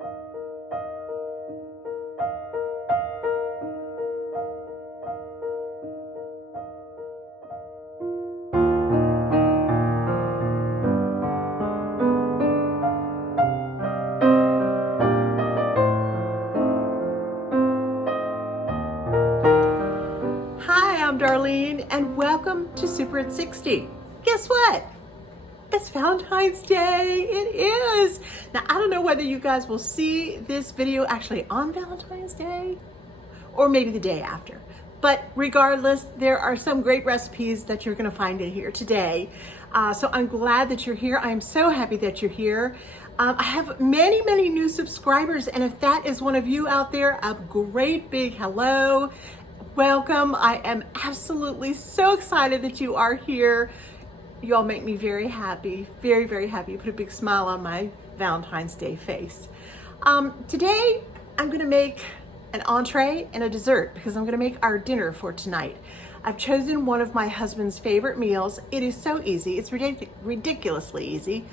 I'm Darlene and welcome to Super at 60. Guess what? It's Valentine's Day. It is. Now, I don't know whether you guys will see this video actually on Valentine's Day or maybe the day after. But regardless, there are some great recipes that you're going to find in here today. So I'm glad that you're here. I'm so happy that you're here. I have many new subscribers, and if that is one of you out there, a great big hello. Welcome. I am absolutely so excited that you are here. You all make me very happy, very happy. You put a big smile on my Valentine's Day face. Today, I'm going to make an entree and a dessert because I'm going to make our dinner for tonight. I've chosen one of my husband's favorite meals. It is so easy. It's ridiculously easy.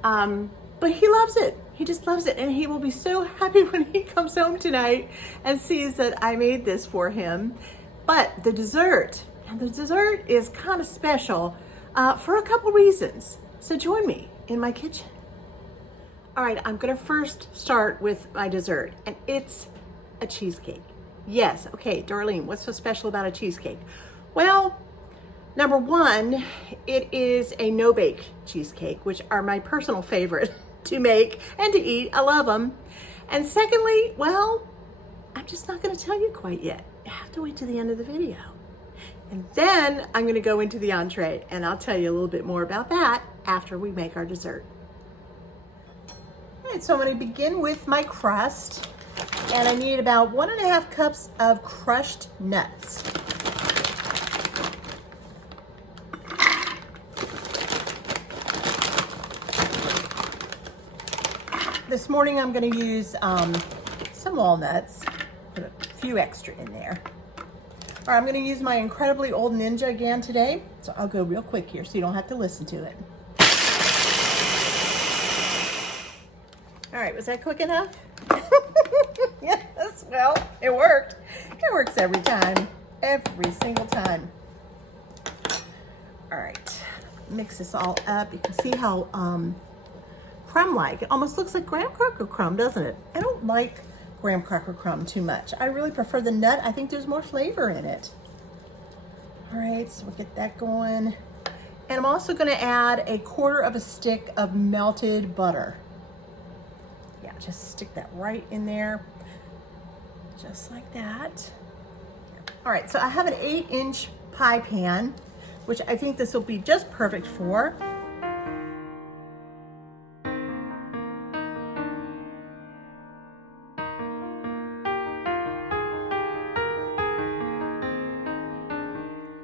But he loves it. He just loves it. And he will be so happy when he comes home tonight and sees that I made this for him. But the dessert is kind of special for a couple reasons. So join me in my kitchen. All right, I'm gonna first start with my dessert, and it's a cheesecake. Yes, okay, Darlene, what's so special about a cheesecake? Well, number one, it is a no-bake cheesecake, which are my personal favorite to make and to eat. I love them. And secondly, well, I'm just not going to tell you quite yet. You have to wait to the end of the video. And then I'm going to go into the entree, and I'll tell you a little bit more about that after we make our dessert. All right, so I'm going to begin with my crust, and I need about 1.5 cups of crushed nuts. This morning I'm going to use some walnuts, put a few extra in there. All right, I'm going to use my incredibly old Ninja again today, so I'll go real quick here so you don't have to listen to it. All right, was that quick enough? Yes, well, it worked. It works every time, every single time. All right, mix this all up. You can see how crumb-like. It almost looks like graham cracker crumb, doesn't it? I don't like graham cracker crumb too much. I really prefer the nut. I think there's more flavor in it. All right, so we'll get that going. And I'm also gonna add 1/4 stick of melted butter. Yeah, just stick that right in there, just like that. All right, so I have an 8-inch pie pan, which I think this will be just perfect for.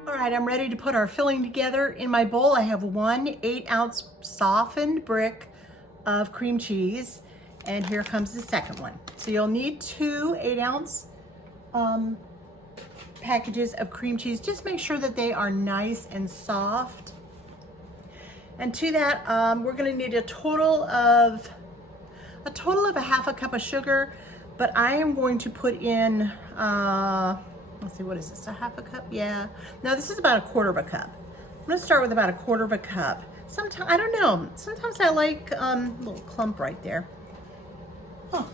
All right, I'm ready to put our filling together. In my bowl, I have 1 8-ounce softened brick of cream cheese, and here comes the second one. So you'll need 2 8-ounce packages of cream cheese. Just make sure that they are nice and soft. And to that, we're gonna need a total of 1/2 cup of sugar, but I am going to put in, let's see, what is this, 1/2 cup? Yeah. No, this is about 1/4 cup. I'm gonna start with about 1/4 cup. Sometimes, I don't know, sometimes I like, a little clump right there. Oh.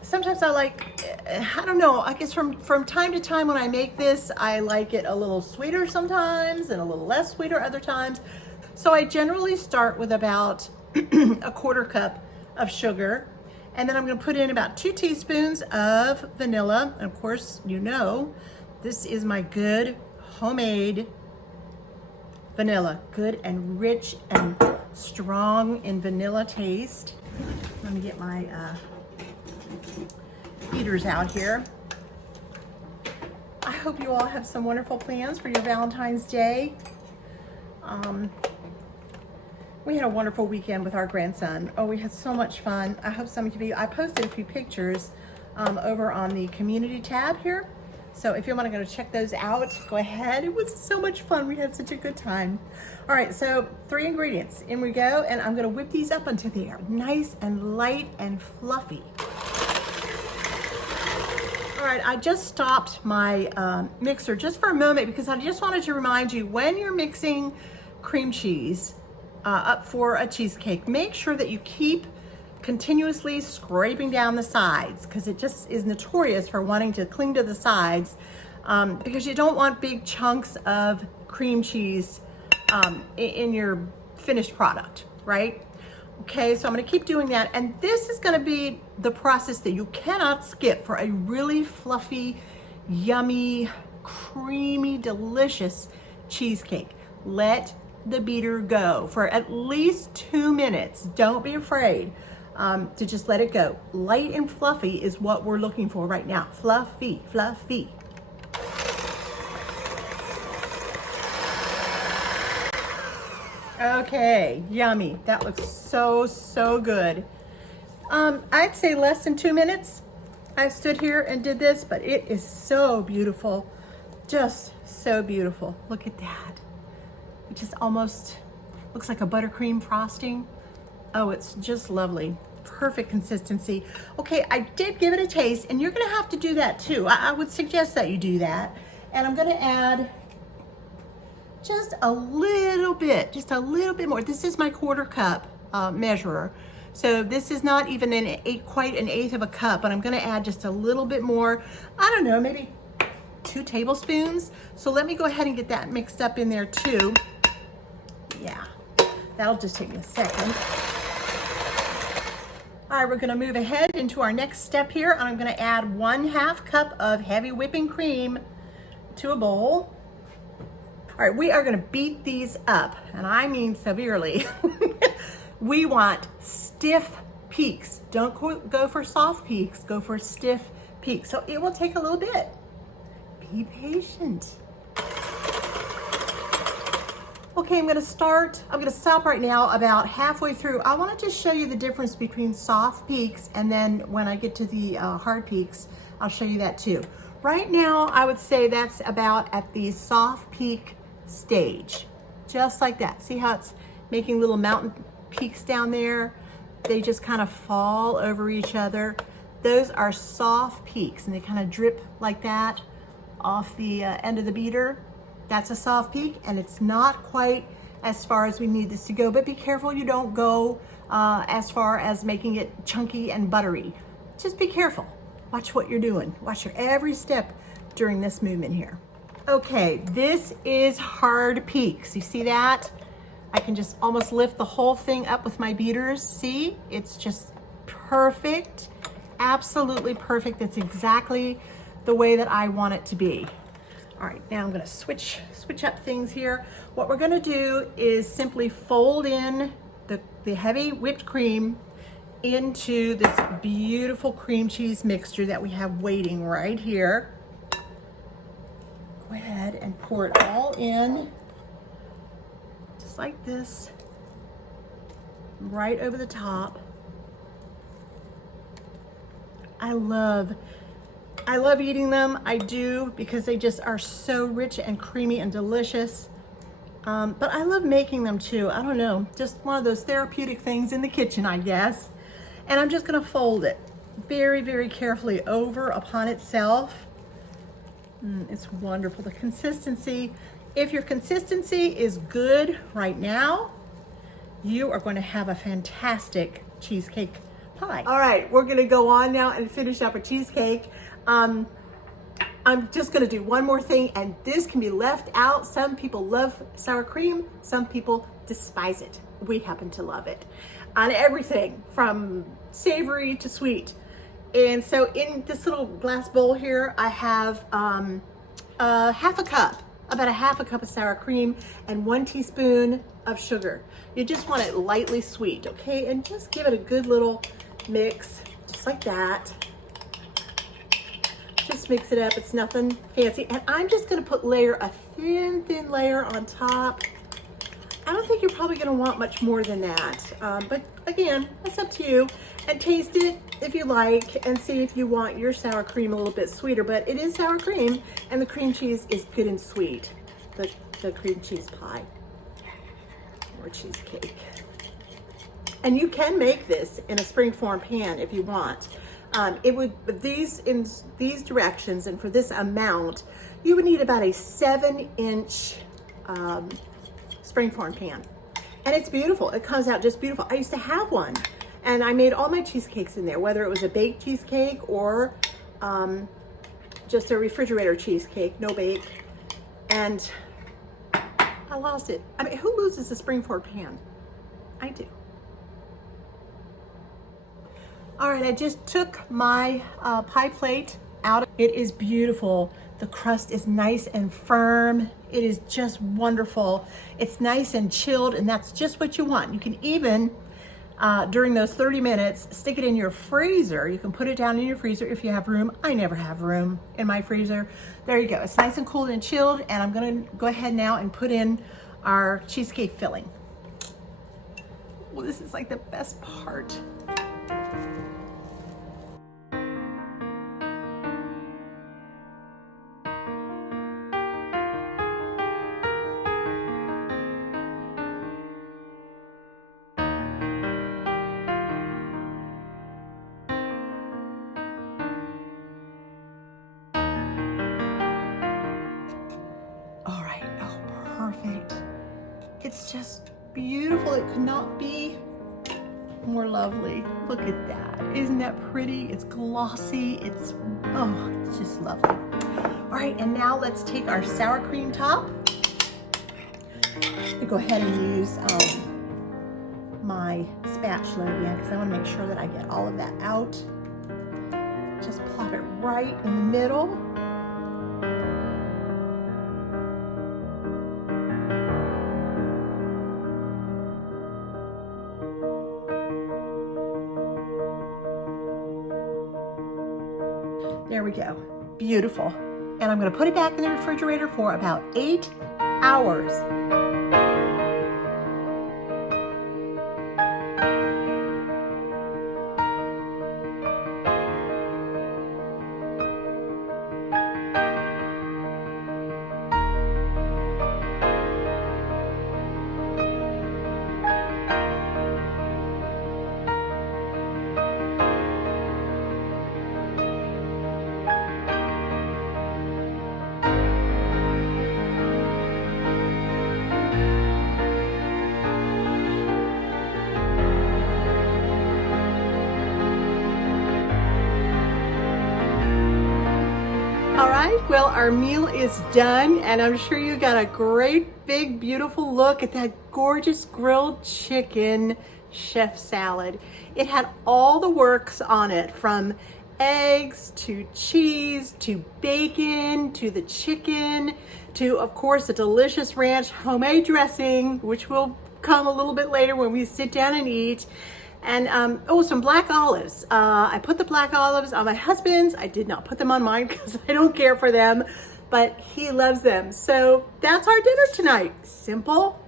Sometimes I like, I don't know, I guess from time to time when I make this, I like it a little sweeter sometimes and a little less sweeter other times. So I generally start with about 1/4 cup of sugar. And then I'm gonna put in about 2 teaspoons of vanilla. And of course, you know, this is my good homemade vanilla. Good and rich and strong in vanilla taste. Let me get my heaters out here. I hope you all have some wonderful plans for your Valentine's Day. We had a wonderful weekend with our grandson. Oh, we had so much fun. I hope some of you, I posted a few pictures over on the community tab here. So if you want to go check those out, go ahead. It was so much fun. We had such a good time. All right, so 3 ingredients. In we go, and I'm going to whip these up until they are nice and light and fluffy. All right, I just stopped my mixer just for a moment because I just wanted to remind you, when you're mixing cream cheese up for a cheesecake, make sure that you keep continuously scraping down the sides, because it just is notorious for wanting to cling to the sides, because you don't want big chunks of cream cheese in your finished product, right? Okay, so I'm gonna keep doing that. And this is gonna be the process that you cannot skip for a really fluffy, yummy, creamy, delicious cheesecake. Let the beater go for at least 2 minutes. Don't be afraid to just let it go. Light and fluffy is what we're looking for right now. Fluffy, fluffy. Okay, yummy. That looks so, so good. I'd say less than 2 minutes. I stood here and did this, but it is so beautiful. Just so beautiful. Look at that. It just almost looks like a buttercream frosting. Oh, it's just lovely. Perfect consistency. Okay, I did give it a taste, and you're gonna have to do that too. I would suggest that you do that. And I'm gonna add just a little bit more. This is my 1/4 cup measurer. So this is not even quite an 1/8 of a cup, but I'm gonna add just a little bit more. I don't know, maybe 2 tablespoons. So let me go ahead and get that mixed up in there too. Yeah, that'll just take me a second. All right, we're gonna move ahead into our next step here, and I'm gonna add 1/2 cup of heavy whipping cream to a bowl. All right, we are gonna beat these up, and I mean severely. We want stiff peaks. Don't go for soft peaks, go for stiff peaks. So it will take a little bit. Be patient. Okay, I'm gonna stop right now about halfway through. I wanted to show you the difference between soft peaks, and then when I get to the hard peaks, I'll show you that too. Right now, I would say that's about at the soft peak stage, just like that. See how it's making little mountain peaks down there? They just kind of fall over each other. Those are soft peaks, and they kind of drip like that off the end of the beater. That's a soft peak, and it's not quite as far as we need this to go, but be careful you don't go as far as making it chunky and buttery. Just be careful. Watch what you're doing. Watch your every step during this movement here. Okay, this is hard peaks. You see that? I can just almost lift the whole thing up with my beaters. See? It's just perfect. Absolutely perfect. That's exactly the way that I want it to be. All right, now I'm gonna switch up things here. What we're gonna do is simply fold in the heavy whipped cream into this beautiful cream cheese mixture that we have waiting right here. Go ahead and pour it all in, just like this, right over the top. I love eating them. I do, because they just are so rich and creamy and delicious. But I love making them too. I don't know, just one of those therapeutic things in the kitchen, I guess. And I'm just gonna fold it very, very carefully over upon itself. It's wonderful, the consistency. If your consistency is good right now, you are going to have a fantastic cheesecake pie. All right, we're gonna go on now and finish up a cheesecake. I'm just gonna do one more thing, and this can be left out. Some people love sour cream, some people despise it. We happen to love it. On everything from savory to sweet. And so in this little glass bowl here, I have about a half a cup of sour cream and 1 teaspoon of sugar. You just want it lightly sweet, okay? And just give it a good little mix, just like that. Just mix it up, it's nothing fancy. And I'm just gonna put a thin layer on top. I don't think you're probably gonna want much more than that. But again, that's up to you. And taste it if you like, and see if you want your sour cream a little bit sweeter. But it is sour cream, and the cream cheese is good and sweet. The cream cheese pie or cheesecake. And you can make this in a springform pan if you want. It would, in these directions and for this amount, you would need about a 7-inch springform pan. And it's beautiful. It comes out just beautiful. I used to have one, and I made all my cheesecakes in there, whether it was a baked cheesecake or just a refrigerator cheesecake, no bake. And I lost it. I mean, who loses a springform pan? I do. All right, I just took my pie plate out. It is beautiful. The crust is nice and firm. It is just wonderful. It's nice and chilled, and that's just what you want. You can even, during those 30 minutes, stick it in your freezer. You can put it down in your freezer if you have room. I never have room in my freezer. There you go. It's nice and cool and chilled, and I'm gonna go ahead now and put in our cheesecake filling. Well, this is like the best part. All right, oh, perfect. It's just beautiful. It could not be more lovely. Look at that. Isn't that pretty? It's glossy. It's just lovely. All right, and now let's take our sour cream top. I'm gonna go ahead and use my spatula again because I want to make sure that I get all of that out. Just plop it right in the middle. There we go. Beautiful. And I'm going to put it back in the refrigerator for about 8 hours. All right, well, our meal is done, and I'm sure you got a great, big, beautiful look at that gorgeous grilled chicken chef salad. It had all the works on it, from eggs to cheese to bacon to the chicken to, of course, a delicious ranch homemade dressing, which will come a little bit later when we sit down and eat. And some black olives. I put the black olives on my husband's. I did not put them on mine because I don't care for them, but he loves them. So that's our dinner tonight. Simple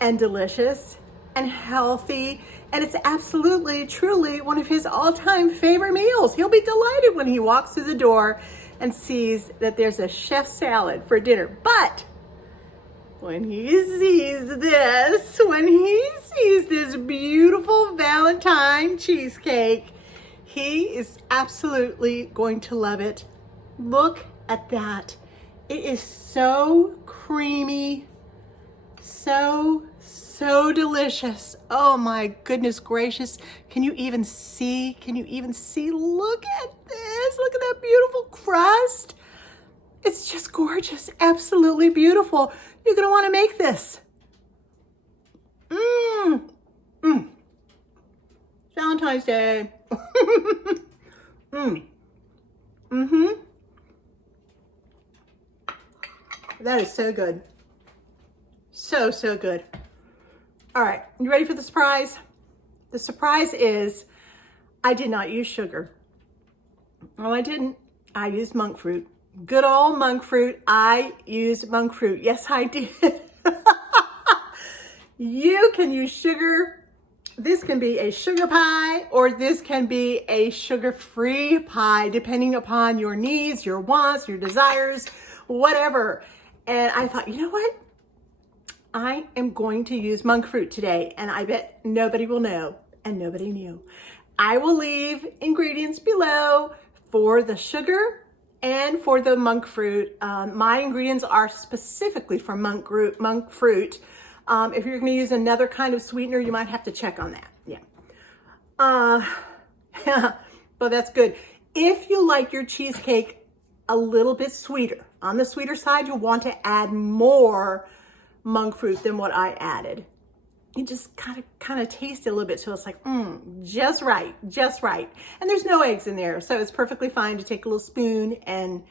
and delicious and healthy. And it's absolutely, truly one of his all-time favorite meals. He'll be delighted when he walks through the door and sees that there's a chef salad for dinner. But when he sees this beautiful Valentine cheesecake, he is absolutely going to love it. Look at that. It is so creamy, so delicious. Oh my goodness gracious. Can you even see? Look at this. Look at that beautiful crust. It's just gorgeous, absolutely beautiful. You're gonna wanna make this. Valentine's Day. That is so good. So good. All right, you ready for the surprise? The surprise is I did not use sugar. Oh, I didn't. I used monk fruit. Good old monk fruit. I used monk fruit. Yes, I did. You can use sugar. This can be a sugar pie, or this can be a sugar-free pie, depending upon your needs, your wants, your desires, whatever. And I thought, you know what? I am going to use monk fruit today, and I bet nobody will know, and nobody knew. I will leave ingredients below for the sugar and for the monk fruit. My ingredients are specifically for monk fruit. If you're going to use another kind of sweetener, you might have to check on that. Yeah. But that's good. If you like your cheesecake a little bit sweeter, on the sweeter side, you'll want to add more monk fruit than what I added. You just kind of taste it a little bit till it's like, just right, just right. And there's no eggs in there, so it's perfectly fine to take a little spoon and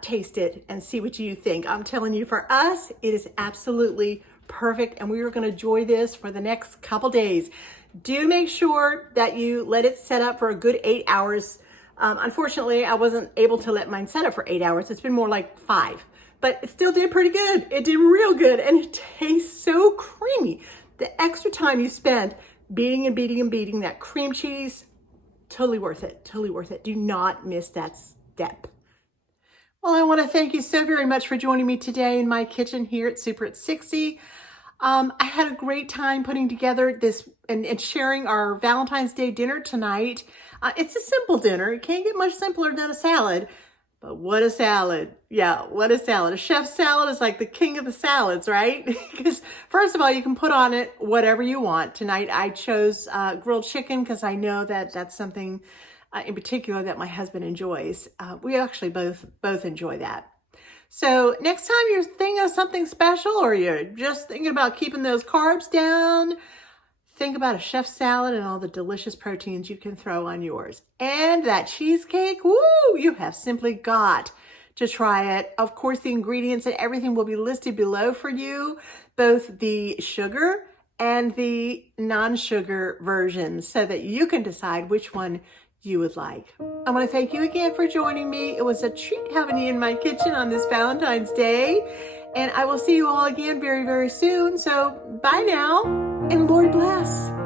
taste it and see what you think. I'm telling you, for us, it is absolutely perfect, and we are going to enjoy this for the next couple days. Do make sure that you let it set up for a good 8 hours. Unfortunately, I wasn't able to let mine set up for 8 hours. It's been more like 5, but it still did pretty good. It did real good, and it tastes so creamy. The extra time you spend beating and beating and beating that cream cheese, totally worth it, totally worth it. Do not miss that step. Well, I want to thank you so very much for joining me today in my kitchen here at Super at 60. I had a great time putting together this and sharing our Valentine's Day dinner tonight. It's a simple dinner. It can't get much simpler than a salad. But what a salad. Yeah, what a salad. A chef's salad is like the king of the salads, right? Because first of all, you can put on it whatever you want. Tonight I chose grilled chicken because I know that that's something in particular that my husband enjoys. We actually both enjoy that. So next time you're thinking of something special or you're just thinking about keeping those carbs down, think about a chef's salad and all the delicious proteins you can throw on yours. And that cheesecake, woo, you have simply got to try it. Of course, the ingredients and everything will be listed below for you, both the sugar and the non-sugar versions, so that you can decide which one you would like. I want to thank you again for joining me. It was a treat having you in my kitchen on this Valentine's Day. And I will see you all again very, very soon. So bye now, and Lord bless.